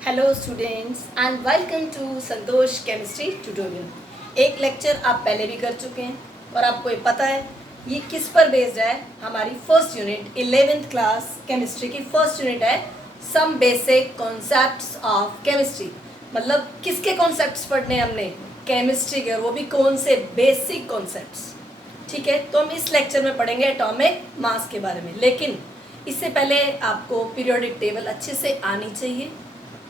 Hello students and welcome to Santosh chemistry tutorial. एक lecture आप पहले भी कर चुके हैं और आपको ये पता है ये किस पर बेस्ड है। हमारी first unit 11th class chemistry की फर्स्ट यूनिट है some basic concepts of chemistry. मतलब किसके कॉन्सेप्ट्स पढ़ने हमने, केमिस्ट्री के, और वो भी कौन से, बेसिक कॉन्सेप्ट्स। ठीक है, तो हम इस लेक्चर में पढ़ेंगे एटॉमिक मास के बारे में। लेकिन इससे पहले आपको पीरियोडिक टेबल अच्छे से आनी चाहिए,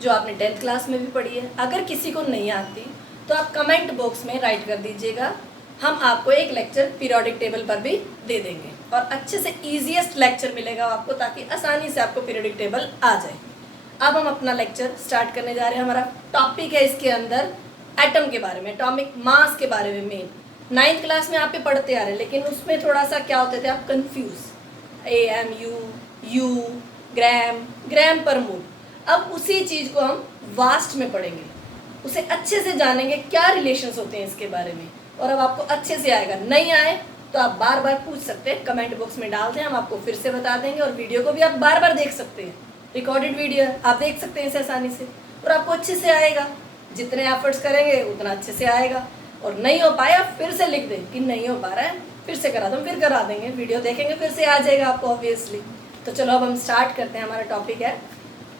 जो आपने 10th क्लास में भी पढ़ी है। अगर किसी को नहीं आती तो आप कमेंट बॉक्स में राइट कर दीजिएगा, हम आपको एक लेक्चर पीरियोडिक टेबल पर भी दे देंगे और अच्छे से ईजीएस्ट लेक्चर मिलेगा आपको, ताकि आसानी से आपको पीरियोडिक टेबल आ जाए। अब हम अपना लेक्चर स्टार्ट करने जा रहे हैं। हमारा टॉपिक है इसके अंदर एटम के बारे में, एटॉमिक मास के बारे में। मेन 9th क्लास में आप पढ़ते आ रहे हैं, लेकिन उसमें थोड़ा सा क्या होते थे आप कंफ्यूज, AMU, U, ग्राम, ग्राम पर मोल। अब उसी चीज़ को हम वास्ट में पढ़ेंगे, उसे अच्छे से जानेंगे क्या रिलेशंस होते हैं इसके बारे में, और अब आपको अच्छे से आएगा। नहीं आए तो आप बार बार पूछ सकते हैं, कमेंट बॉक्स में डाल दें, हम आपको फिर से बता देंगे। और वीडियो को भी आप बार बार देख सकते हैं, रिकॉर्डेड वीडियो आप देख सकते हैं इसे आसानी से, और आपको अच्छे से आएगा। जितने एफर्ट्स करेंगे उतना अच्छे से आएगा। और नहीं हो पाया आप फिर से लिख दें कि नहीं हो पा रहा है, फिर से करा दूँ, फिर करा देंगे, वीडियो देखेंगे फिर से आ जाएगा आपको ऑब्वियसली। तो चलो अब हम स्टार्ट करते हैं। हमारा टॉपिक है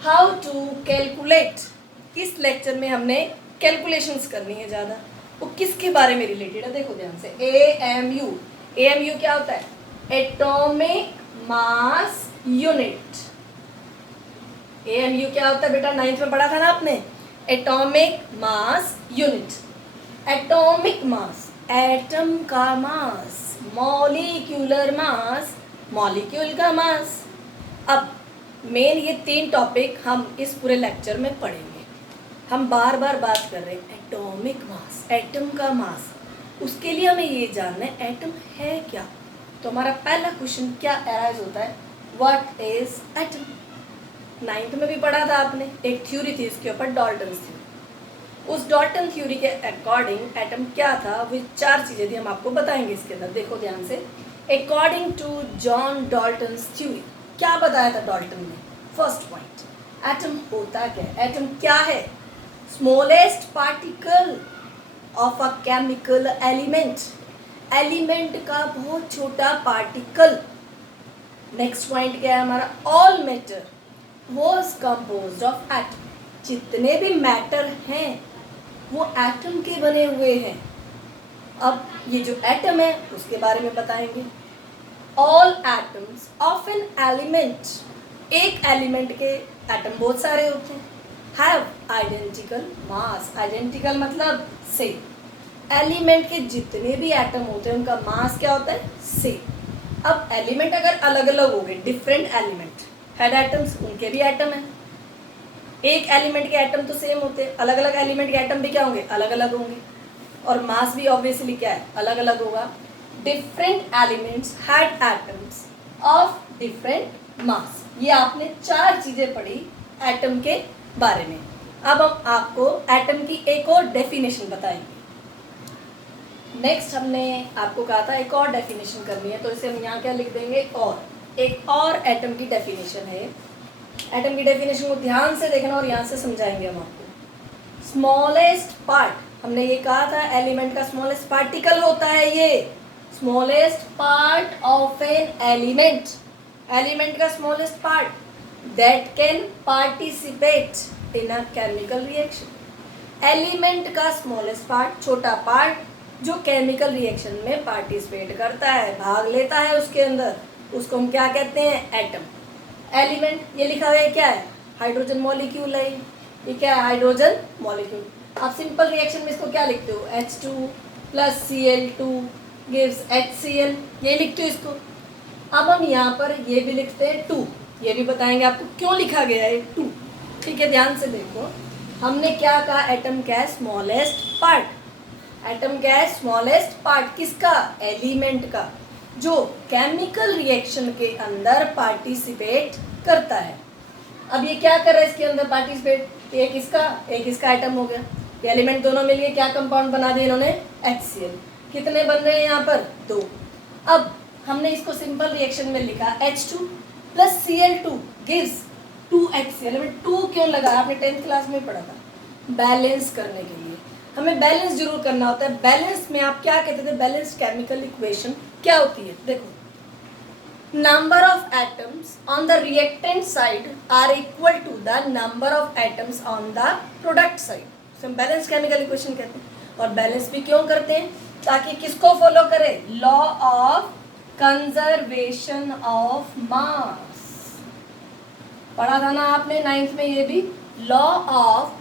हाउ टू कैलकुलेट। इस लेक्चर में हमने कैलकुलेशंस करनी है ज़्यादा। वो किसके बारे में रिलेटेड है, देखो ध्यान से। AMU, AMU क्या होता है? Atomic mass unit. AMU क्या होता है बेटा, 9th में पढ़ा था ना आपने, atomic mass unit. Atomic mass, atom का मास, मॉलिक्यूलर मास, मॉलिक्यूल का मास। अब मेन ये 3 टॉपिक हम इस पूरे लेक्चर में पढ़ेंगे। हम बार बार बात कर रहे हैं एटॉमिक मास, एटम का मास। उसके लिए हमें ये जानना है एटम है क्या। तो हमारा पहला क्वेश्चन क्या अराइज होता है, व्हाट इज एटम। 9th में भी पढ़ा था आपने, एक थ्योरी थी इसके ऊपर, डाल्टन थ्योरी। उस डाल्टन थ्योरी के अकॉर्डिंग एटम क्या था, वो 4 चीज़ें थी, हम आपको बताएंगे इसके अंदर। देखो ध्यान से, according to John Dalton's theory, क्या बताया था डाल्टन ने। फर्स्ट पॉइंट, एटम होता क्या है, एटम क्या है? Smallest particle of a chemical element, element का बहुत छोटा पार्टिकल। नेक्स्ट पॉइंट क्या है हमारा, all matter was composed of atom, जितने भी मैटर हैं वो एटम के बने हुए हैं। अब ये जो एटम है उसके बारे में बताएंगे। All atoms of an element, एक एलिमेंट के एटम बहुत सारे होते हैं, हैव आइडेंटिकल मास। आइडेंटिकल मतलब सेम। एलिमेंट के जितने भी एटम होते हैं उनका मास क्या होता है, सेम। अब एलिमेंट अगर अलग अलग हो गए, डिफरेंट एलिमेंट हैड एटम्स, उनके भी एटम है। एक एलिमेंट के एटम तो सेम होते हैं, अलग अलग एलिमेंट के एटम भी क्या होंगे, अलग अलग होंगे, और मास भी ऑब्वियसली क्या है, अलग अलग होगा। Different elements had atoms of different mass. ये आपने 4 चीजें पढ़ी एटम के बारे में। अब हम आपको एटम की एक और डेफिनेशन बताएंगे। नेक्स्ट हमने आपको कहा था एक और डेफिनेशन करनी है, तो इसे हम यहाँ क्या लिख देंगे, और एक और एटम की डेफिनेशन है। एटम की डेफिनेशन को ध्यान से देखना और यहाँ से समझाएंगे हम आपको। स्मॉलेस्ट पार्ट, हमने ये कहा था एलिमेंट का स्मॉलेस्ट पार्टिकल होता है ये, smallest part of an element, element का smallest part that can participate in a chemical reaction. Element का स्मॉलेस्ट पार्ट, छोटा पार्ट जो केमिकल रिएक्शन में पार्टिसिपेट करता है, भाग लेता है उसके अंदर, उसको हम क्या कहते हैं, एटम। एलिमेंट ये लिखा हुआ है क्या है, हाइड्रोजन मॉलिक्यूल है। ये क्या है, हाइड्रोजन मॉलिक्यूल। आप सिंपल रिएक्शन में इसको क्या लिखते हो, H2 + Cl2 गिव्स HCl, ये लिखते हो इसको। अब हम यहाँ पर ये भी लिखते हैं 2, ये भी बताएंगे आपको क्यों लिखा गया है 2। ठीक है, ध्यान से देखो, हमने क्या कहा, एटम क्या है, स्मॉलेस्ट पार्ट। एटम क्या है, स्मॉलेस्ट पार्ट किसका, एलिमेंट का, जो केमिकल रिएक्शन के अंदर पार्टिसिपेट करता है। अब ये क्या कर रहा है इसके अंदर पार्टिसिपेट, एक इसका एटम हो गया, ये एलिमेंट दोनों मिलके क्या कंपाउंड बना दिया इन्होंने, HCl। कितने बन रहे हैं यहाँ पर, 2। अब हमने इसको सिंपल रिएक्शन में लिखा H2 + Cl2 गिव्स 2x, यानी 2 क्यों लगा, आपने 10th क्लास में पढ़ा था, बैलेंस करने के लिए हमें बैलेंस जरूर करना होता है। बैलेंस में आप क्या कहते थे, बैलेंस केमिकल इक्वेशन क्या होती है, देखो number of atoms on the reactant side are equal to the number of atoms on the product side, so हम बैलेंस केमिकल इक्वेशन कहते हैं। और बैलेंस भी क्यों करते हैं, ताकि किसको फॉलो करें, law of conservation of mass, पढ़ा था ना आपने 9th में ये भी, law of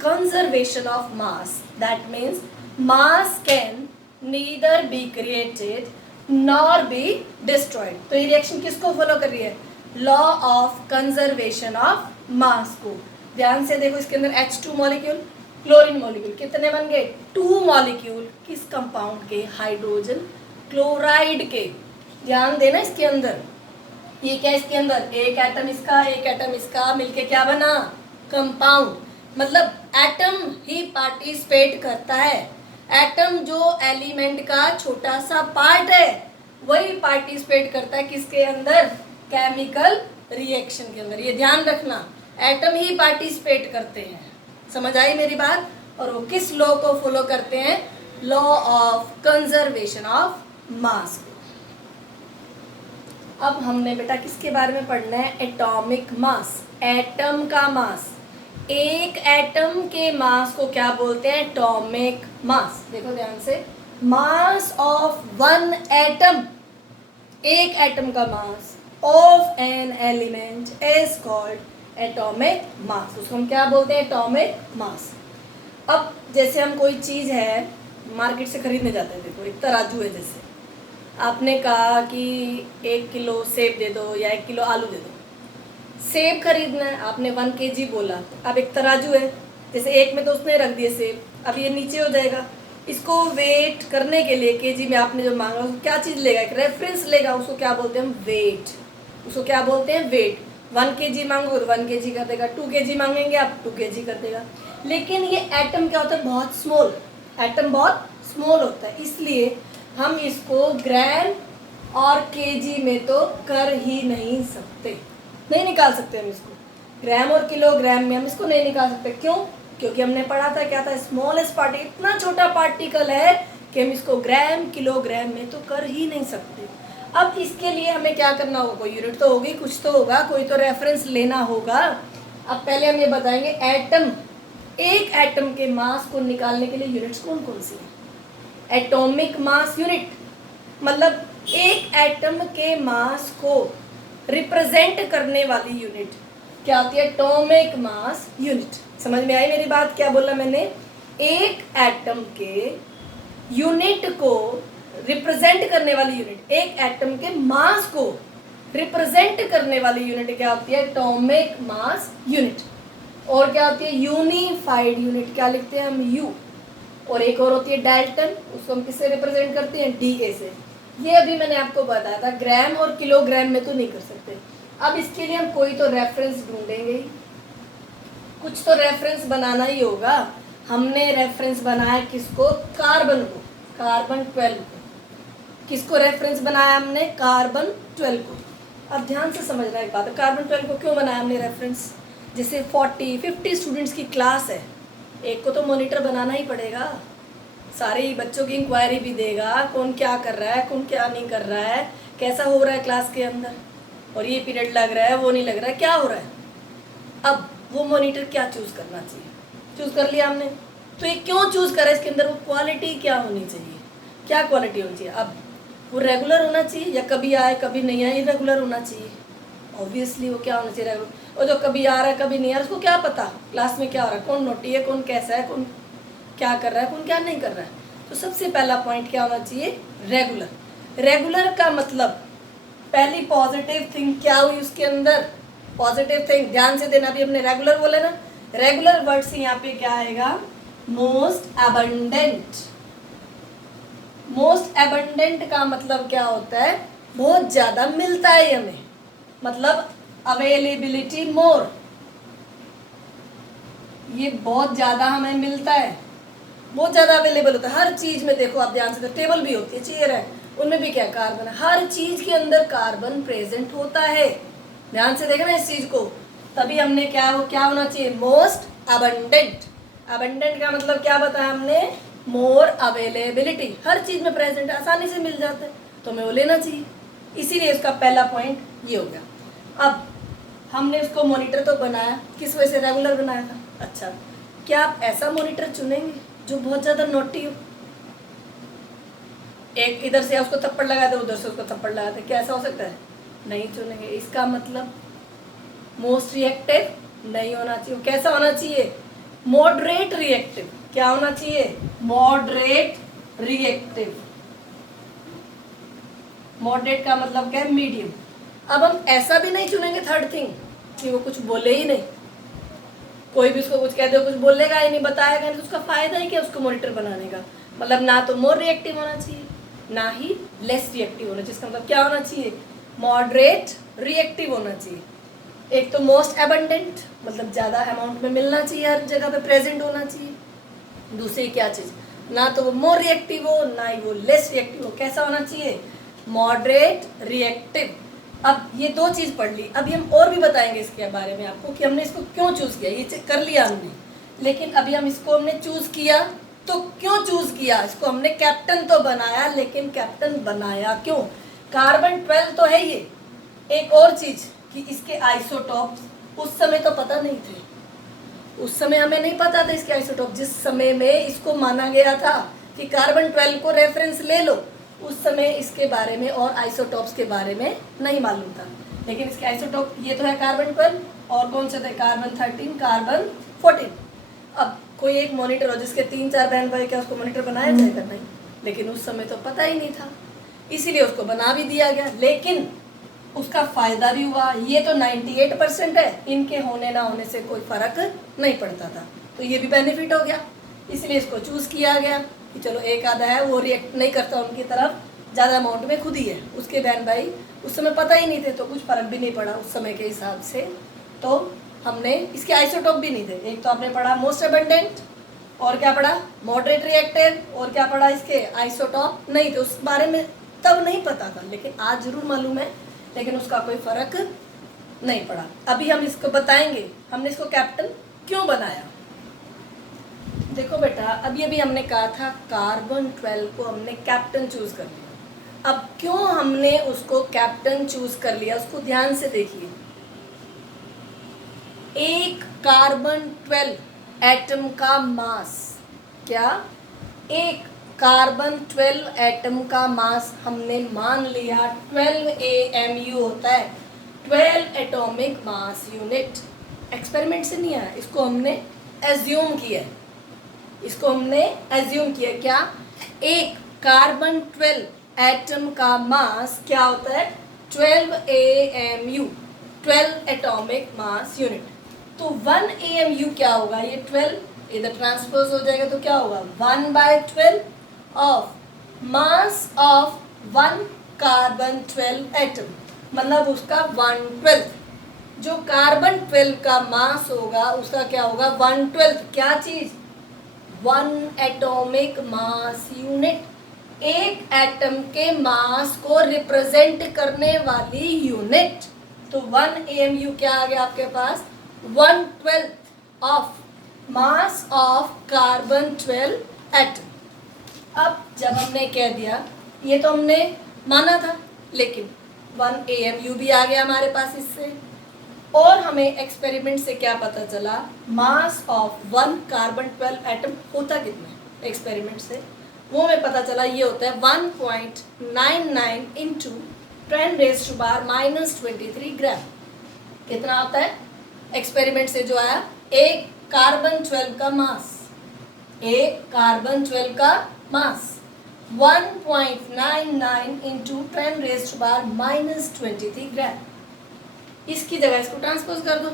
conservation of mass, that means mass can neither be created nor be destroyed. तो ये रिएक्शन किसको फॉलो कर रही है, law of conservation of mass को। ध्यान से देखो, इसके अंदर H2 मॉलिक्यूल, क्लोरीन मॉलिक्यूल, कितने बन गए, 2 मॉलिक्यूल, किस कंपाउंड के, हाइड्रोजन क्लोराइड के। ध्यान देना इसके अंदर, ये क्या, इसके अंदर एक एटम इसका, एक एटम इसका, मिलके क्या बना, कंपाउंड। मतलब एटम ही पार्टिसिपेट करता है, एटम जो एलिमेंट का छोटा सा पार्ट है वही पार्टिसिपेट करता है किसके अंदर, केमिकल रिएक्शन के अंदर। ये ध्यान रखना, एटम ही पार्टिसिपेट करते हैं, समझ आई मेरी बात। और वो किस लॉ को फॉलो करते हैं, law of conservation of mass. अब हमने बेटा किसके बारे में पढ़ना है, एटॉमिक मास, एटम का मास। एक एटम के मास को क्या बोलते हैं, एटॉमिक मास। देखो ध्यान से, मास ऑफ वन एटम, एक एटम का mass of an element is called atomic mass, उसको हम क्या बोलते हैं, एटॉमिक मास। अब जैसे हम कोई चीज़ है मार्केट से खरीदने जाते हैं, देखो एक तराजू है, जैसे आपने कहा कि 1 किलो सेब दे दो या 1 किलो आलू दे दो, सेब खरीदना है, आपने 1 kg बोला, अब एक तराजू है, जैसे एक में तो उसने रख दिए सेब, अब ये नीचे हो जाएगा, इसको वेट करने के लिए केजी में आपने जो मांगा उसको क्या चीज़ लेगा, एक रेफरेंस लेगा, उसको क्या बोलते हैं हम, वेट, उसको क्या बोलते हैं, वेट। 1 kg मांगो तो 1 kg कर देगा, 2 kg मांगेंगे आप 2 kg कर देगा। लेकिन ये एटम क्या होता है, बहुत स्मॉल, एटम बहुत स्मॉल होता है, इसलिए हम इसको ग्राम और केजी में तो कर ही नहीं सकते, नहीं निकाल सकते हम इसको, ग्राम और किलोग्राम में हम इसको नहीं निकाल सकते। क्यों, क्योंकि हमने पढ़ा था क्या था, स्मॉलेस्ट पार्टिकल, इतना छोटा पार्टिकल है कि हम इसको ग्राम किलोग्राम में तो कर ही नहीं सकते। अब इसके लिए हमें क्या करना होगा, कोई यूनिट तो होगी, कुछ तो होगा, कोई तो रेफरेंस लेना होगा। अब पहले हम ये बताएंगे, एटम, एक एटम के मास को निकालने के लिए यूनिट्स कौन कौन सी है, एटॉमिक मास यूनिट, मतलब एक एटम के मास को रिप्रेजेंट करने वाली यूनिट क्या होती है, एटॉमिक मास यूनिट। समझ में आई मेरी बात, क्या बोला मैंने, एक एटम के यूनिट को रिप्रेजेंट करने वाली यूनिट, एक एटम के मास को रिप्रेजेंट करने वाली यूनिट क्या होती है, एटॉमिक मास यूनिट। और क्या होती है, यूनिफाइड यूनिट, क्या लिखते हैं हम, यू। और एक और होती है डाल्टन, उसको हम किससे रिप्रेजेंट करते हैं, DA से। ये अभी मैंने आपको बताया था, ग्राम और किलोग्राम में तो नहीं कर सकते। अब इसके लिए हम कोई तो रेफरेंस ढूंढेंगे ही, कुछ तो रेफरेंस बनाना ही होगा। हमने रेफरेंस बनाया किसको, कार्बन को, कार्बन 12 को। किसको रेफरेंस बनाया हमने, कार्बन 12 को। अब ध्यान से समझना एक बात है, कार्बन 12 को क्यों बनाया हमने रेफरेंस, जैसे 40-50 स्टूडेंट्स की क्लास है, एक को तो मॉनिटर बनाना ही पड़ेगा, सारे बच्चों की इंक्वायरी भी देगा, कौन क्या कर रहा है, कौन क्या नहीं कर रहा है, कैसा हो रहा है क्लास के अंदर, और ये पीरियड लग रहा है, वो नहीं लग रहा है, क्या हो रहा है। अब वो मॉनिटर क्या चूज़ करना चाहिए, चूज़ कर लिया हमने, तो ये क्यों चूज़ करा, इसके अंदर वो क्वालिटी क्या होनी चाहिए, क्या क्वालिटी होनी चाहिए। अब वो रेगुलर होना चाहिए या कभी आए कभी नहीं आए, इरेगुलर होना चाहिए, ऑब्वियसली वो क्या होना चाहिए, रेगुलर। और जो कभी आ रहा है कभी नहीं आ रहा, उसको क्या पता क्लास में क्या हो रहा है, कौन नोटी है, कौन कैसा है, कौन क्या कर रहा है, कौन क्या नहीं कर रहा है। तो सबसे पहला पॉइंट क्या होना चाहिए, रेगुलर। रेगुलर का मतलब पहली पॉजिटिव थिंग क्या हुई उसके अंदर, पॉजिटिव थिंग, ध्यान से देना, अभी हमने रेगुलर बोला ना, रेगुलर वर्ड से यहाँ पे क्या आएगा, मोस्ट एबंडेंट। मोस्ट एबंडेंट का मतलब क्या होता है, बहुत ज़्यादा मिलता है हमें, मतलब अवेलेबिलिटी मोर, ये बहुत ज़्यादा हमें मिलता है, बहुत ज़्यादा अवेलेबल होता है हर चीज़ में। देखो आप ध्यान से, तो टेबल भी होती है, चेयर है, उनमें भी क्या कार्बन है, हर चीज़ के अंदर कार्बन प्रेजेंट होता है। ध्यान से देखना इस चीज़ को, तभी हमने क्या होना चाहिए, मोस्ट अबंडेंट। अबंडेंट का मतलब क्या बताया हमने, मोर अवेलेबिलिटी, हर चीज में प्रेजेंट आसानी से मिल जाता है तो हमें वो लेना चाहिए। इसीलिए उसका पहला पॉइंट ये हो गया। अब हमने उसको मॉनिटर तो बनाया, किस वजह से, रेगुलर बनाया था। अच्छा, क्या आप ऐसा मॉनिटर चुनेंगे जो बहुत ज़्यादा नोटी हो, एक इधर से उसको थप्पड़ लगाते उधर से उसको थप्पड़ लगाते, क्या ऐसा हो सकता है, नहीं चुनेंगे। इसका मतलब मोस्ट रिएक्टिव नहीं होना चाहिए। कैसा होना चाहिए, मॉडरेट रिएक्टिव। क्या होना चाहिए, मॉडरेट रिएक्टिव। मॉडरेट का मतलब क्या है, मीडियम। अब हम ऐसा भी नहीं चुनेंगे थर्ड थिंग कि वो कुछ बोले ही नहीं, कोई भी उसको कुछ कह दे कुछ बोलेगा ही नहीं, बताएगा नहीं, तो उसका फायदा ही क्या उसको मॉनिटर बनाने का। मतलब ना तो मोर रिएक्टिव होना चाहिए ना ही लेस रिएक्टिव होना चाहिए। इसका मतलब क्या होना चाहिए, मॉडरेट रिएक्टिव होना चाहिए। एक तो मोस्ट एबंडेंट, मतलब ज़्यादा अमाउंट में मिलना चाहिए, हर जगह पे प्रेजेंट होना चाहिए। दूसरी क्या चीज़, ना तो वो मोर रिएक्टिव हो ना ही वो लेस रिएक्टिव हो। कैसा होना चाहिए, मॉडरेट रिएक्टिव। अब ये दो चीज़ पढ़ ली, अभी हम और भी बताएंगे इसके बारे में आपको कि हमने इसको क्यों चूज़ किया। ये कर लिया हमने, लेकिन अभी हम इसको हमने चूज़ किया तो क्यों चूज़ किया। इसको हमने कैप्टन तो बनाया, लेकिन कैप्टन बनाया क्यों, कार्बन 12 तो है ये। एक और चीज़ कि इसके आइसोटॉप उस समय तो पता नहीं थे, उस समय हमें नहीं पता था इसके आइसोटॉप। जिस समय में इसको माना गया था कि कार्बन 12 को रेफरेंस ले लो, उस समय इसके बारे में और आइसोटॉप्स के बारे में नहीं मालूम था। लेकिन इसके आइसोटॉप ये तो है कार्बन 12, और कौन से थे, कार्बन 13, कार्बन 14। अब कोई एक मॉनिटर हो जिसके 3-4 बहन भाई, क्या उसको मॉनिटर बनाया जाएगा, नहीं। लेकिन उस समय तो पता ही नहीं था, इसीलिए उसको बना भी दिया गया। लेकिन उसका फ़ायदा भी हुआ। ये तो 98% है, इनके होने ना होने से कोई फ़र्क नहीं पड़ता था, तो ये भी बेनिफिट हो गया। इसलिए इसको चूज़ किया गया कि चलो एक आधा है वो रिएक्ट नहीं करता उनकी तरफ ज़्यादा अमाउंट में, खुद ही है। उसके बहन भाई उस समय पता ही नहीं थे तो कुछ फ़र्क भी नहीं पड़ा उस समय के हिसाब से। तो हमने इसके आइसोटॉप भी नहीं थे। एक तो आपने पढ़ा मोस्ट एबंडेंट, और क्या पढ़ा, मॉडरेट रिएक्टेड, और क्या पढ़ा, इसके आइसोटॉप नहीं थे। उस बारे में तब नहीं पता था, लेकिन आज जरूर मालूम है, लेकिन उसका कोई फर्क नहीं पड़ा। अभी हम इसको बताएंगे हमने इसको कैप्टन क्यों बनाया। देखो बेटा, अभी हमने कहा था कार्बन 12 को हमने कैप्टन चूज कर लिया। अब क्यों हमने उसको कैप्टन चूज कर लिया, उसको ध्यान से देखिए। एक कार्बन 12 एटम का मास, क्या, एक कार्बन 12 एटम का मास हमने मान लिया 12 AMU होता है, 12 एटॉमिक मास यूनिट। एक्सपेरिमेंट से नहीं आया, इसको हमने एज्यूम किया है, इसको हमने एज्यूम किया। क्या, एक कार्बन 12 एटम का मास क्या होता है, 12 AMU, 12 एटॉमिक मास यूनिट। तो 1 AMU क्या होगा, ये 12 इधर ट्रांसपोज हो जाएगा तो क्या होगा, 1/12 of mass of 1 carbon 12 atom, मतलब उसका 1/12। जो कार्बन 12 का मास होगा उसका क्या होगा, 1/12। क्या चीज, 1 एटॉमिक मास यूनिट, एक एटम के मास को रिप्रेजेंट करने वाली यूनिट। तो 1 AMU क्या आ गया आपके पास, 1/12 of mass of carbon 12 atom. अब जब हमने कह दिया, ये तो हमने माना था, लेकिन 1 AMU भी आ गया हमारे पास इससे, और हमें एक्सपेरिमेंट से क्या पता चला, मास ऑफ 1 कार्बन 12 एटम होता कितना है एक्सपेरिमेंट से, वो हमें पता चला ये होता है 1.99 इंटू 10⁻⁻³ ग्राम। कितना होता है एक्सपेरिमेंट से जो आया, एक कार्बन 12 का मास, एक कार्बन 12 का मास 1.99 इंटू 10⁻⁻³ ग्राम। इसकी जगह इसको ट्रांसपोज कर दो,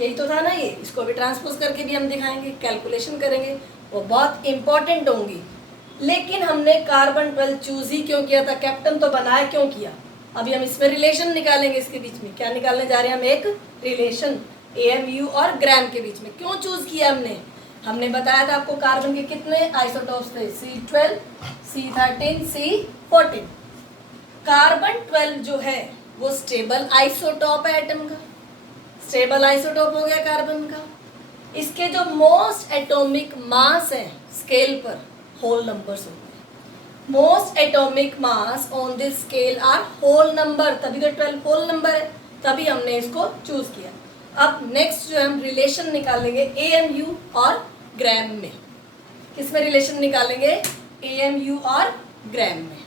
यही तो था ना ये, इसको भी ट्रांसपोज करके भी हम दिखाएंगे, कैलकुलेशन करेंगे, वो बहुत इंपॉर्टेंट होंगी। लेकिन हमने कार्बन 12 चूज ही क्यों किया था, कैप्टन तो बनाया क्यों किया। अभी हम इसमें रिलेशन निकालेंगे, इसके बीच में क्या निकालने जा रहे हैं हम, एक रिलेशन AMU और ग्राम के बीच में। क्यों चूज किया हमने बताया था आपको कार्बन के कितने आइसोटॉप्स थे, C12, C13, C14। कार्बन 12 जो है वो स्टेबल आइसोटॉप है एटम का, स्टेबल आइसोटोप हो गया कार्बन का। इसके जो मोस्ट एटॉमिक मास है स्केल पर, होल नंबर्स होते हैं। Most atomic mass on this scale are whole number, तभी तो 12 होल नंबर है, तभी हमने इसको चूज किया। अब नेक्स्ट जो हम रिलेशन निकालेंगे AMU और ग्राम में। किस में रिलेशन निकालेंगे? AMU और ग्राम में।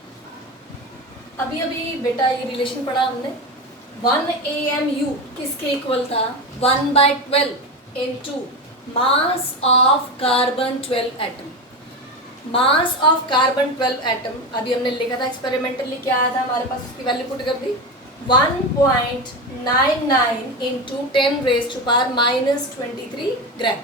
अभी अभी बेटा ये रिलेशन पढ़ा हमने। 1 AMU किसके इक्वल था? 1/12 into mass of carbon 12 atom. Mass of carbon 12 atom अभी हमने लिखा था एक्सपेरिमेंटली, क्या आया था हमारे पास, उसकी वैल्यू पुट कर दी 1.99 इंटू 10⁻⁻³ ग्राम।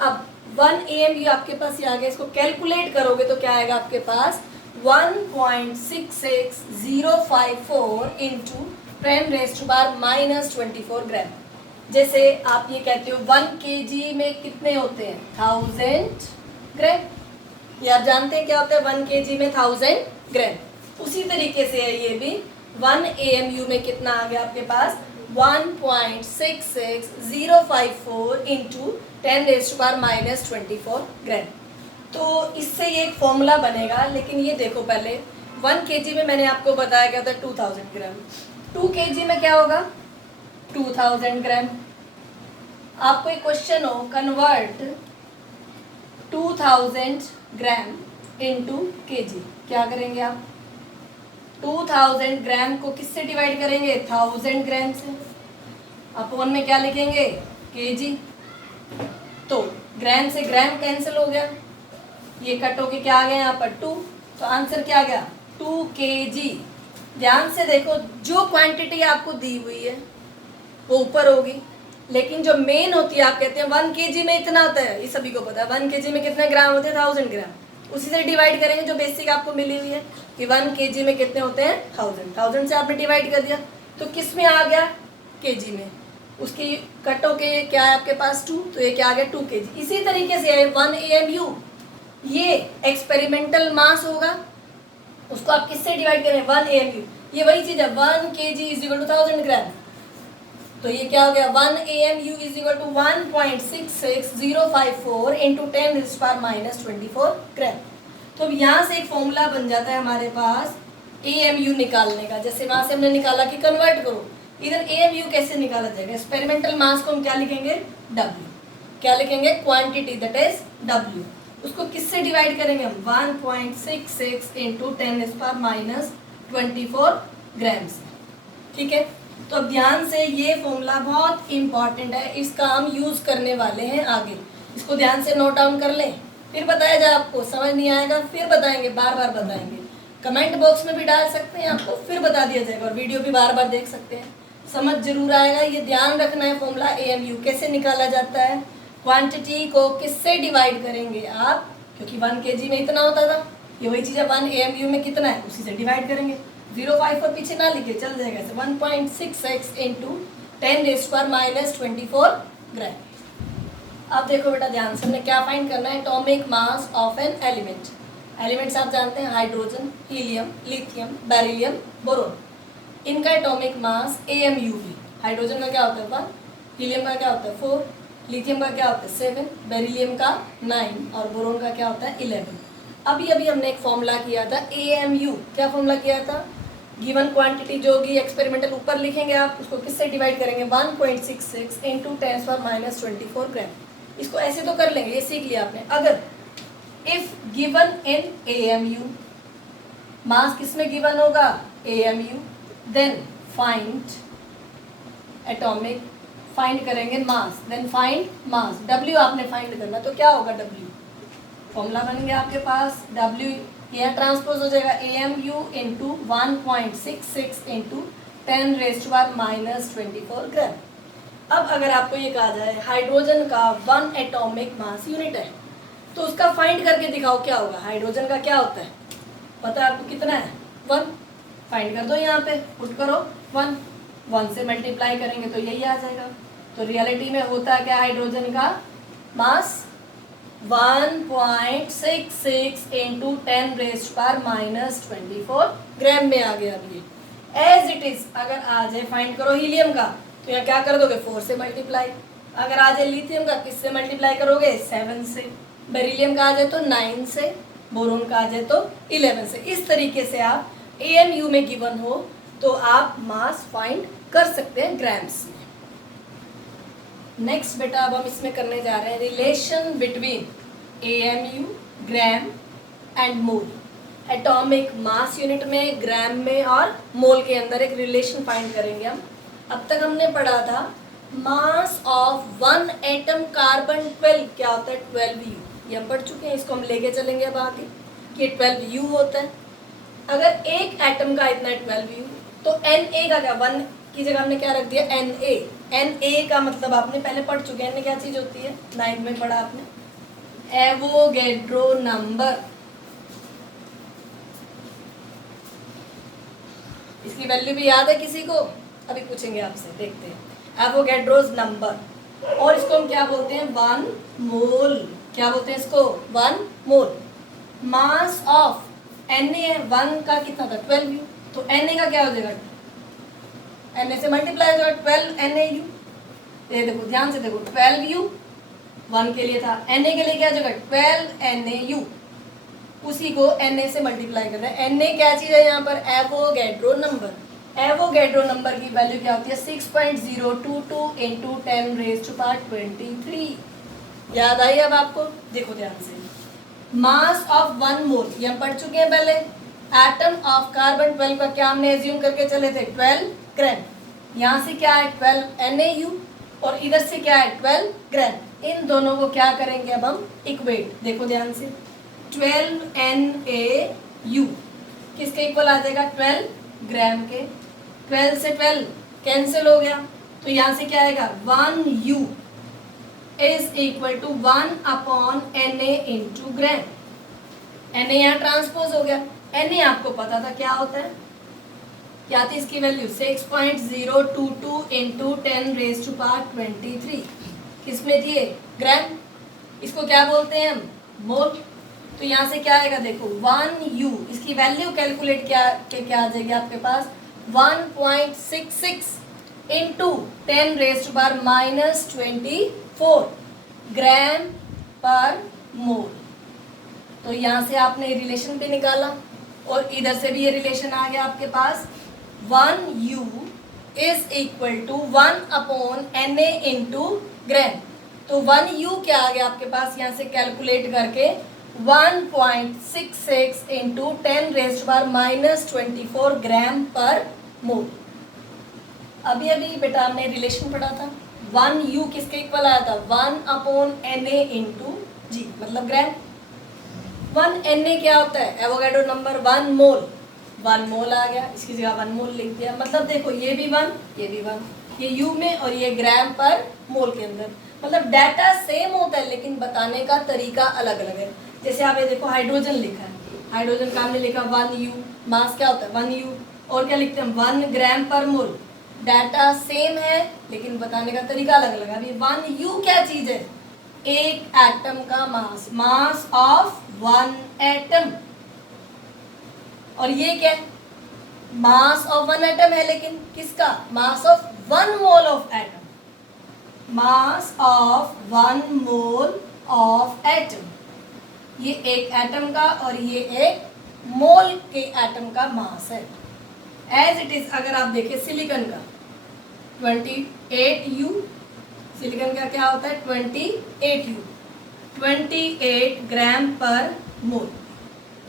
अब 1 AMU आपके पास ये आ गया, इसको कैलकुलेट करोगे तो क्या आएगा आपके पास? 1.66054 इंटू 10⁻⁻24 ग्राम। जैसे आप ये कहते हो 1 kg में कितने होते हैं? 1000 ग्राम। ये आप जानते हैं क्या होता है? 1 kg में 1000 ग्राम। उसी तरीके से है ये भी, 1 AMU में कितना आ गया आपके पास? 1.66054 इंटू 10⁻⁻24 ग्राम। तो इससे ये एक फॉर्मूला बनेगा, लेकिन ये देखो पहले 1 kg में मैंने आपको बताया क्या था? 2000 ग्राम। 2 kg में क्या होगा? 2000 ग्राम। आपको एक क्वेश्चन हो, कन्वर्ट 2000 ग्राम इंटू kg, क्या करेंगे आप? 2000 ग्राम को किससे डिवाइड करेंगे? 1000 ग्राम से। अपॉन में क्या लिखेंगे? kg। तो ग्राम से ग्राम कैंसिल हो गया, ये कट होके क्या आ गया यहाँ पर? 2। तो आंसर क्या आ गया? 2 kg। ध्यान से देखो, जो क्वांटिटी आपको दी हुई है वो ऊपर होगी, लेकिन जो मेन होती है, आप कहते हैं 1 kg में इतना होता है, ये सभी को पता है 1 kg में कितने ग्राम होते हैं? 1000 ग्राम। उसी से डिवाइड करेंगे जो बेसिक आपको मिली हुई है कि 1 kg में कितने होते हैं? 1000 से आपने डिवाइड कर दिया, तो किस में आ गया? kg में। उसकी कट होके क्या है आपके पास? 2, तो ये क्या आ गया? 2 kg। इसी तरीके से 1 AMU ये एक्सपेरिमेंटल मास होगा, उसको आप किससे डिवाइड करें? 1 AMU। ये वही चीज है, 1 kg is equal to 1000 gram. तो ये क्या हो गया? 1 AMU is equal to 1.66054 into 10⁻⁻24 gram. तो अब यहाँ से एक फॉर्मूला बन जाता है हमारे पास AMU निकालने का। जैसे वहां से हमने निकाला कि कन्वर्ट करो, इधर AMU कैसे निकाला जाएगा? एक्सपेरिमेंटल मास को हम क्या लिखेंगे? W। क्या लिखेंगे? Quantity, that is W। उसको किससे डिवाइड करेंगे हम? 1.66 इंटू 10⁻⁻24 ग्राम से। ठीक है, तो अब ध्यान से, ये फॉर्मूला बहुत इंपॉर्टेंट है, इसका हम यूज करने वाले हैं आगे। इसको ध्यान से नोट डाउन कर लें, फिर बताया जाए। आपको समझ नहीं आएगा फिर बताएंगे, बार बार बताएंगे। कमेंट बॉक्स में भी डाल सकते हैं, आपको फिर बता दिया जाएगा, और वीडियो भी बार बार देख सकते हैं, समझ जरूर आएगा। ये ध्यान रखना है, फॉर्मूला AMU कैसे निकाला जाता है, क्वांटिटी को किससे डिवाइड करेंगे आप, क्योंकि 1 kg में इतना होता था, ये वही चीज़ है 1 AMU में कितना है, उसी से डिवाइड करेंगे। 0.54 पीछे ना लिखे, चल जाएगा ऐसे। 1.66 इंटू 10⁻⁻24 ग्राम। अब देखो बेटा ध्यान से, हमने क्या फाइंड करना है? Atomic mass of an element. Elements आप जानते हैं, hydrogen, helium, lithium, beryllium, boron. इनका एटॉमिक मास AMU भी। हाइड्रोजन का क्या होता है? 1, हीलियम का क्या होता है? 4, लिथियम का क्या होता है? 7, बेरिलियम का 9 और बोरोन का क्या होता है? 11। अभी अभी हमने एक फॉर्मूला किया था AMU। क्या फॉर्मूला किया था? गिवन क्वांटिटी जो होगी एक्सपेरिमेंटल ऊपर लिखेंगे आप, उसको किससे डिवाइड करेंगे? 1.66 इंटू 10⁻⁻24 ग्राम। इसको ऐसे तो कर लेंगे, ये सीख लिया आपने। अगर if given in AMU, mass किसमें गिवन होगा? AMU, then find atomic, find करेंगे mass, then find mass. W आपने फाइंड करना, तो क्या होगा? W फॉर्मूला बन गया आपके पास, W यहाँ ट्रांसपोज हो जाएगा AMU इंटू 1.66 इंटू 10⁻⁻24 ग्राम। अब अगर आपको ये कहा जाए हाइड्रोजन का 1 एटॉमिक मास यूनिट है, तो उसका फाइंड करके दिखाओ क्या होगा। हाइड्रोजन का क्या होता है पता है आपको? कितना है? 1। फाइंड कर दो, यहाँ पे पुट करो 1 से मल्टीप्लाई करेंगे तो यही आ जाएगा। तो रियलिटी में होता है क्या? हाइड्रोजन का मास 1.66 इंटू 10⁻⁻24 ग्राम में आ गया। अभी एज इट इज अगर आ जाए, फाइंड करो हीलियम का, तो यहाँ क्या कर दोगे 4 से मल्टीप्लाई। अगर आ जाए लिथियम का किससे मल्टीप्लाई करोगे 7 से, बेरिलियम का आ जाए तो 9 से, बोरोन का आ जाए तो 11 से। इस तरीके से आप AMU में गिवन हो तो आप मास फाइंड कर सकते हैं ग्राम्स में। नेक्स्ट बेटा अब हम इसमें करने जा रहे हैं relation between AMU, gram and mole. Atomic mass unit में, ग्राम में और मोल के अंदर एक रिलेशन फाइंड करेंगे हम। अब तक हमने पढ़ा था मास ऑफ 1 एटम कार्बन 12 क्या होता है 12U, ये हम पढ़ चुके हैं। इसको हम लेके चलेंगे अब आगे कि 12U होता है। अगर एक एटम का इतना 12U तो Na का क्या, 1 की जगह हमने क्या रख दिया Na। Na का मतलब आपने पहले पढ़ चुके हैं, Na क्या चीज होती है 9th में पढ़ा आपने, एवोगैड्रो नंबर। इसकी वैल्यू भी याद है किसी को, अभी पूछेंगे आपसे, देखते हैं एवोगैड्रोस नंबर। और इसको हम क्या बोलते हैं 1 मोल। क्या बोलते हैं इसको 1 मोल। मास ऑफ Na है 1 का कितना था 12U, तो Na का क्या हो जाएगा Na से मल्टीप्लाई हो जाएगा 12 NaU। ये देखो ध्यान से देखो 12U 1 के लिए था, Na के लिए क्या हो जाएगा 12 NaU। उसी को Na से मल्टीप्लाई कर रहे हैं। Na क्या चीज है यहाँ पर एवोगैड्रो नंबर। एवोगैड्रो नंबर की वैल्यू क्या होती है 6.022 इंटू 10⁻23। याद आई अब आपको, देखो ध्यान से। मास ऑफ 1 मोल ये हम पढ़ चुके हैं पहले। एटम ऑफ कार्बन 12 का क्या हमने एज्यूम करके चले थे 12 ग्राम। यहाँ से क्या है 12 NaU और इधर से क्या है 12 ग्राम। इन दोनों को क्या करेंगे अब हम इक्वेट, देखो ध्यान से। 12 NaU किसके इक्वल आ जाएगा 12 ग्राम के। 12 से 12 कैंसिल हो गया, तो यहाँ से क्या आएगा 1U is equal to 1 upon Na into gram. Na यहाँ ट्रांसपोज हो गया। Na आपको पता था क्या होता है, क्या थी इसकी वैल्यू 6.022 इंटू 10⁻23। किसमें थी ग्राम, इसको क्या बोलते हैं हम मोल। तो यहाँ से क्या आएगा देखो 1U, इसकी वैल्यू कैलकुलेट क्या आ जाएगी आपके पास 1.66 इंटू 10⁻24 ग्राम पर मोल। तो यहाँ से आपने रिलेशन भी निकाला और इधर से भी ये रिलेशन आ गया आपके पास 1U is equal to 1 upon Na into gram. तो 1U क्या आ गया आपके पास, यहाँ से कैलकुलेट करके 1.66 इंटू 10⁻24 ग्राम पर मोल। अभी अभी बेटा हमने रिलेशन पढ़ा था 1U किसके इक्वल आया था 1 अपॉन Na इंटू G मतलब ग्राम। 1 Na क्या होता है एवोगैड्रो नंबर 1 मोल। 1 मोल आ गया, इसकी जगह 1 मोल लिख दिया। मतलब देखो ये भी 1 ये भी 1, ये U में और ये ग्राम पर मोल के अंदर। मतलब डाटा सेम होता है लेकिन बताने का तरीका अलग अलग है। जैसे आप ये देखो हाइड्रोजन लिखा है, हाइड्रोजन का हमने लिखा 1U, मास क्या होता है 1U, और क्या लिखते हैं 1 ग्राम पर मोल। डाटा सेम है लेकिन बताने का तरीका अलग अलग है। अभी 1U क्या चीज है, एक एटम का मास, मास ऑफ 1 एटम। और ये क्या है मास ऑफ 1 एटम है, लेकिन किसका mass of 1 mole of atom. Mass of 1 mole of atom, ये एक एटम का और ये एक मोल के एटम का मास है। एज इट इज अगर आप देखें सिलिकॉन का 28U, सिलिकॉन का क्या होता है 28U, 28 ग्राम पर मोल।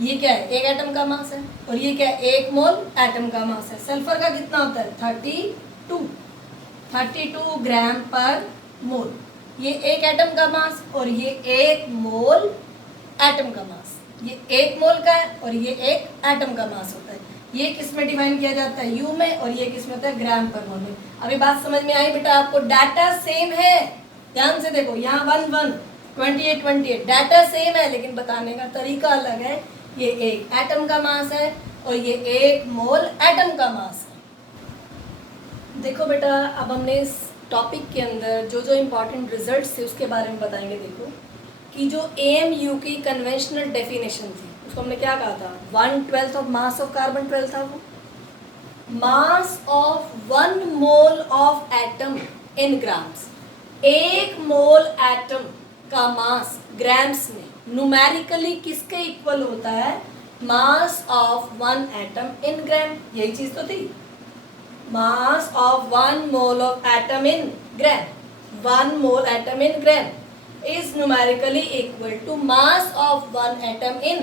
ये क्या है एक एटम का मास है और ये क्या है 1 मोल एटम का मास है। सल्फर का कितना होता है 32 ग्राम पर मोल। ये एक एटम का मास और ये 1 मोल एटम का मास। ये 1 मोल का है और ये 1 एटम का मास होता है। ये किस में डिफाइन किया जाता है U में, और ये किस में होता है ग्राम पर मोल में। अभी बात समझ में आई बेटा आपको, डाटा सेम है, ध्यान से देखो यहाँ 1 1 28 डाटा सेम है लेकिन बताने का तरीका अलग है। ये एक एटम का मास है और ये 1 मोल एटम का मास है। देखो बेटा अब हमने इस टॉपिक के अंदर जो जो इम्पोर्टेंट रिजल्ट्स थे उसके बारे में बताएंगे। देखो कि जो AMU की कन्वेंशनल डेफिनेशन थी उसको हमने क्या कहा था 1/12 ऑफ मास ऑफ कार्बन 12 था वो। Mass of 1 mole of atom in grams. 1 mole atom का मास ग्राम्स में न्यूमेरिकली किसके इक्वल होता है? मास ऑफ 1 एटम इन ग्राम। यही चीज तो थी, mass of 1 mole of atom in gram. 1 mole atom in gram is numerically equal to mass of 1 atom in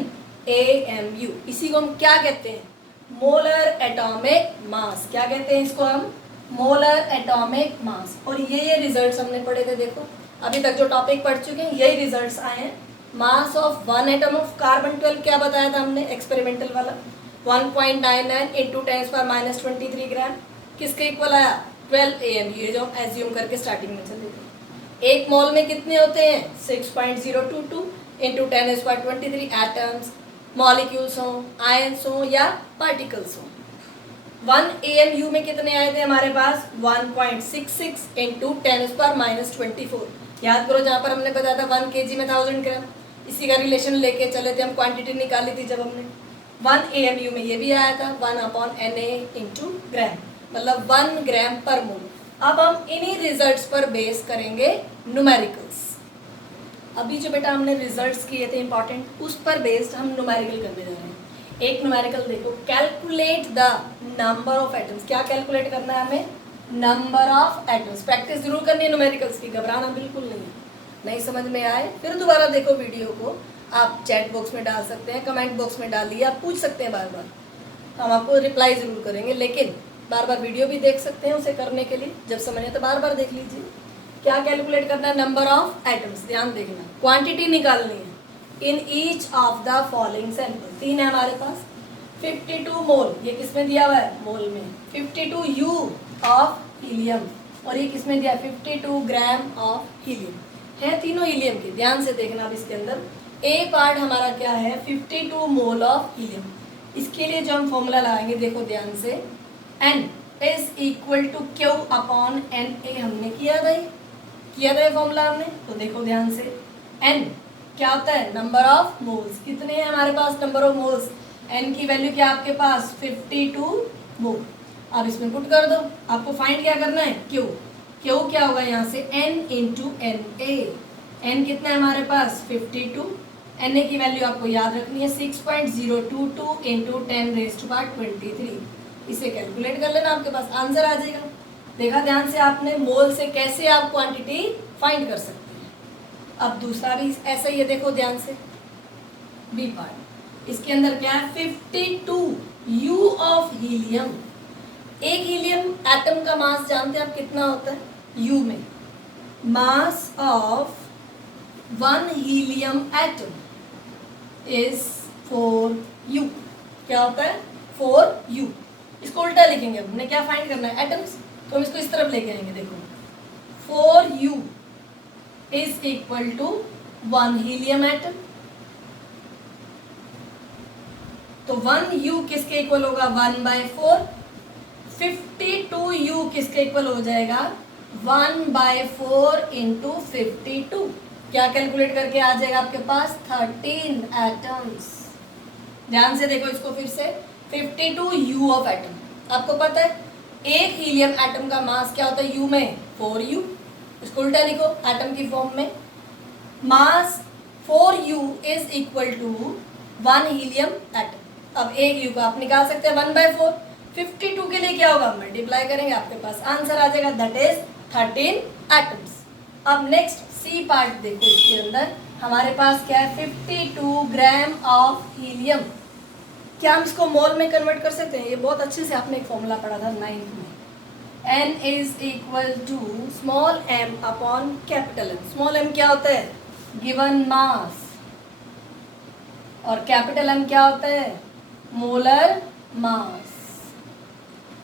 AMU। इसी को हम क्या कहते हैं? Molar atomic mass. क्या कहते हैं इसको हम? Molar atomic mass. और ये रिजल्ट्स हमने पढ़े थे, देखो अभी तक जो टॉपिक पढ़ चुके हैं यही रिजल्ट्स आए हैं। Mass of 1 atom of carbon 12 क्या बताया था हमने एक्सपेरिमेंटल वाला? 1.99 इंटू 10⁻³ ग्राम। किसके इक्वल आया? 12 AMU। ये जो हम एज्यूम करके स्टार्टिंग में चले थे। एक मोल में कितने होते हैं? 6.022 इंटू 10⁻23 एटम्स, मॉलिक्यूल्स हों, आयंस हों या पार्टिकल्स हों। 1 AMU में कितने आए थे हमारे पास? 1.66 इंटू 10⁻24। याद करो जहाँ पर हमने बताया था 1 kg में 1000 ग्राम, इसी का रिलेशन लेके चले थे हम, क्वांटिटी निकाली थी जब हमने। 1 AMU में ये भी आया था 1/Na इंटू ग्राम, मतलब 1 ग्राम पर मोल। अब हम इन्हीं रिजल्ट्स पर बेस करेंगे न्यूमेरिकल्स। अभी जो बेटा हमने रिजल्ट्स किए थे इंपॉर्टेंट, उस पर बेस्ड हम न्यूमेरिकल करने जा रहे हैं। एक न्यूमेरिकल देखो, calculate the number of atoms. क्या कैलकुलेट करना है हमें? Number of atoms. प्रैक्टिस जरूर करनी है न्यूमेरिकल्स की, घबराना बिल्कुल नहीं है। नहीं समझ में आए फिर दोबारा देखो वीडियो को, आप चैट बॉक्स में डाल सकते हैं, कमेंट बॉक्स में डालिए, आप पूछ सकते हैं बार बार, हम आपको रिप्लाई ज़रूर करेंगे। लेकिन बार बार वीडियो भी देख सकते हैं उसे करने के लिए, जब समझे तो बार बार देख लीजिए। क्या कैलकुलेट करना है? Number of atoms. ध्यान देखना, क्वांटिटी निकालनी है in each of the following sample. 3 है हमारे पास। 52 मोल, ये किसमें दिया हुआ है? मोल में। 52 U ऑफ हीलियम, और ये किसमें दिया? 52 ग्राम ऑफ हीलियम। है तीनों हीलियम के। ध्यान से देखना, अब इसके अंदर ए पार्ट हमारा क्या है? 52 मोल ऑफ हीलियम। इसके लिए जो हम फॉर्मूला लगाएंगे देखो ध्यान से, N is equal to Q upon Na। हमने किया था फॉर्मूला हमने, तो देखो ध्यान से, N क्या होता है? Number of moles. कितने हैं हमारे पास नंबर ऑफ मोल्स? N की वैल्यू क्या आपके पास? 52 मोल। अब इसमें पुट कर दो, आपको फाइंड क्या करना है? Q। Q क्या होगा यहाँ से? N into Na। N कितना है हमारे पास? 52। Na की वैल्यू आपको याद रखनी है 6.022 इंटू 10⁻23। इसे कैलकुलेट कर लेना, आपके पास आंसर आ जाएगा। देखा ध्यान से आपने, मोल से कैसे आप क्वांटिटी फाइंड कर सकते हैं। अब दूसरा भी ऐसा ही है, देखो ध्यान से, बी पार्ट। इसके अंदर क्या है? 52 U ऑफ हीलियम। एक हीलियम एटम का मास जानते हैं आप कितना होता है? U में mass of 1 helium atom is 4U। क्या होता है? 4U। इसको उल्टा लिखेंगे, हमने क्या फाइंड करना है? एटम्स, तो हम इसको इस तरफ लेके आएंगे। देखो 4U is equal to 1 helium atom. तो 1U किसके इक्वल होगा? 1/4। 52U किसके इक्वल हो जाएगा? 1/4 इंटू 52। क्या कैलकुलेट करके आ जाएगा आपके पास? 13 एटम्स। ध्यान से देखो इसको फिर से, 52 U ऑफ एटम। आपको पता है एक हीलियम एटम का मास क्या होता है? U में 4U। इसको उल्टा लिखो एटम की फॉर्म में, mass 4U is equal to 1 helium atom. अब एक U का आप निकाल सकते हैं 1/4। 52 के लिए क्या होगा? मल्टीप्लाई करेंगे, आपके पास आंसर आ जाएगा, दैट इज 13 एटम्स। अब नेक्स्ट सी पार्ट देखो, इसके अंदर हमारे पास क्या है? 52 ग्राम ऑफ हीलियम। क्या हम इसको मोल में कन्वर्ट कर सकते हैं? ये बहुत अच्छे से आपने एक फॉर्मूला पढ़ा था 9th में। N is equal to small m upon capital M। Small m क्या होता है? गिवन मास, और कैपिटल M क्या होता है? Molar mass.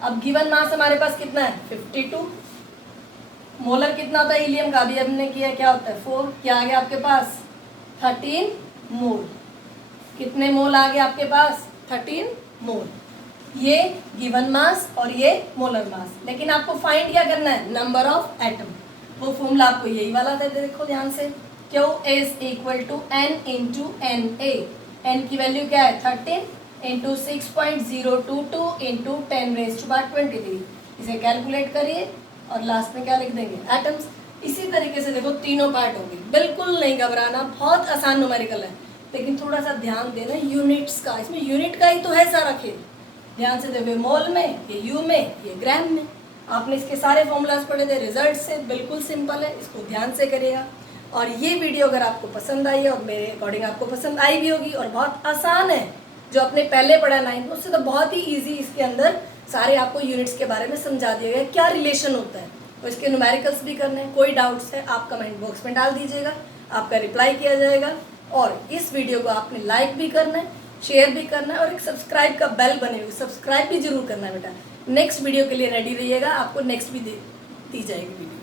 अब गिवन मास हमारे पास कितना है? 52। मोलर कितना होता है हीलियम का? अभी हमने किया, क्या होता है? 4। क्या आ गया आपके पास? 13 मोल। कितने मोल आ गए आपके पास? 13 मोल। ये गिवन मास और ये मोलर मास। लेकिन आपको फाइंड क्या करना है? Number of atom. वो फॉर्मूला आपको यही वाला था, देखो ध्यान से, Q is equal to N into Na। N की वैल्यू क्या है? 13। Into 6.022 into 10⁻23। इसे कैलकुलेट करिए और लास्ट में क्या लिख देंगे, एटम्स। इसी तरीके से देखो तीनों पार्ट होंगे, बिल्कुल नहीं घबराना, बहुत आसान न्यूमेरिकल है, लेकिन थोड़ा सा ध्यान देना यूनिट्स का, इसमें यूनिट का ही तो है सारा खेल। ध्यान से देखो, मोल में, ये यू में, ये ग्राम में। आपने इसके सारे फॉर्मूलाज पढ़े थे रिजल्ट से, बिल्कुल सिंपल है, इसको ध्यान से करिएगा। और ये वीडियो अगर आपको पसंद आई है और मेरे अकॉर्डिंग आपको पसंद आई भी होगी, और बहुत आसान है, जो आपने पहले पढ़ा 9th उससे तो बहुत ही ईजी, इसके अंदर सारे आपको यूनिट्स के बारे में समझा दिया गया, क्या रिलेशन होता है। तो इसके न्यूमेरिकल्स भी करने हैं, कोई डाउट्स है आप कमेंट बॉक्स में डाल दीजिएगा, आपका रिप्लाई किया जाएगा। और इस वीडियो को आपने लाइक भी करना है, शेयर भी करना है, और एक सब्सक्राइब का बेल बने हुए सब्सक्राइब भी जरूर करना है बेटा। नेक्स्ट वीडियो के लिए रेडी रहिएगा, आपको नेक्स्ट भी दी जाएगी वीडियो।